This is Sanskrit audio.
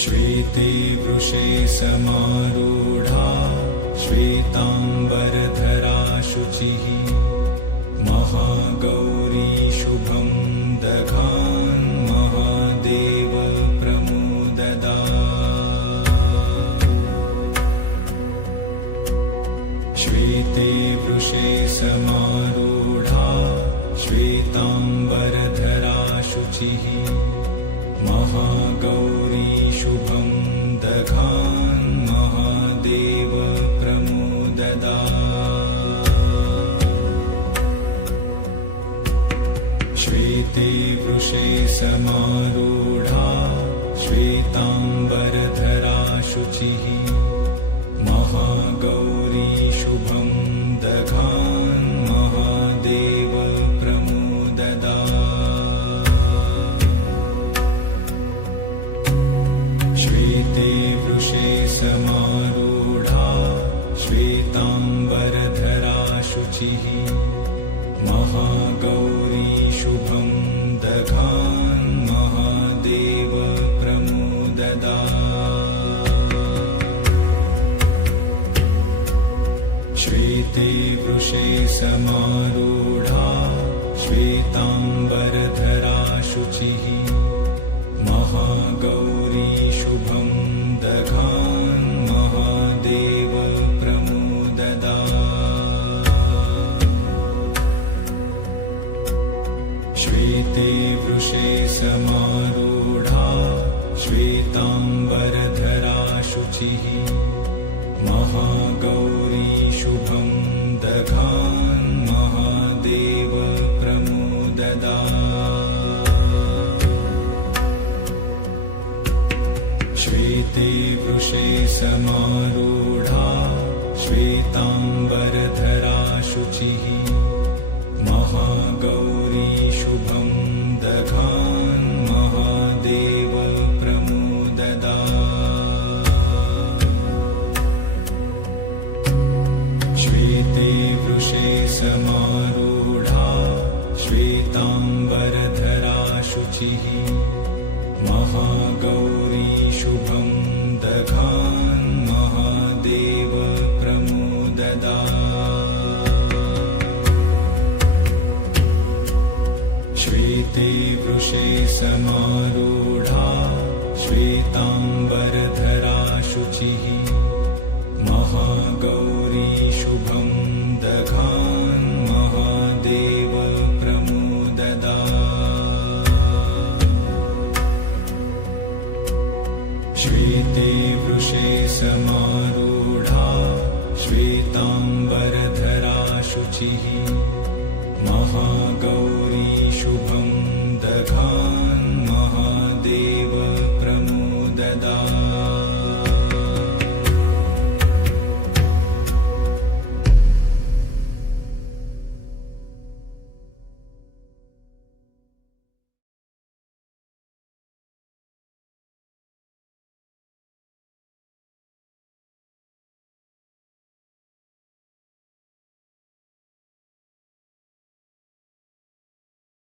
श्वेते वृषे समारूढा श्वेताम्बरधरा शुचिः महागौरी शुभं दधान् महादेव प्रमुददा। श्वेते वृषे समारूढा श्वेताम्बरधरा शुचिः महागौरी शुभं दधान् महादेव प्रमुददा। श्वेते वृषे समारूढा श्वेताम्बरधरा शुचिः महागौरी शुभं दधान् महादेव प्रमुददा। श्वेते वृषे समारूढा श्वेताम्बरधरा शुचिः महागौरी शुभं दधान् महादेव प्रमुददा। श्वेते वृषे समारूढा श्वेताम्बरधरा शुचिः महागौरी शुभं दधान् महादेव प्रमुददा। श्वेते वृषे समारूढा श्वेताम्बरधरा शुचिः महागौरी शुभं दधान् महादेव प्रमुददा। श्वेते वृषे समारूढा श्वेताम्बरधरा शुचिः महागौरी शुभं दधान् महादेव प्रमुददा। श्वेते वृषे समारूढा श्वेताम्बरधरा शुचिः महागौरी शुभं दधान् महादेव प्रमुददा। श्वेते वृषे समारूढा श्वेताम्बरधरा शुचिः महागौरी शुभं दधान् महादेव प्रमुददा। श्वेते वृषे समारूढा श्वेताम्बरधरा शुचिः महागौरी शुभं दधान् महादेव प्रमुददा।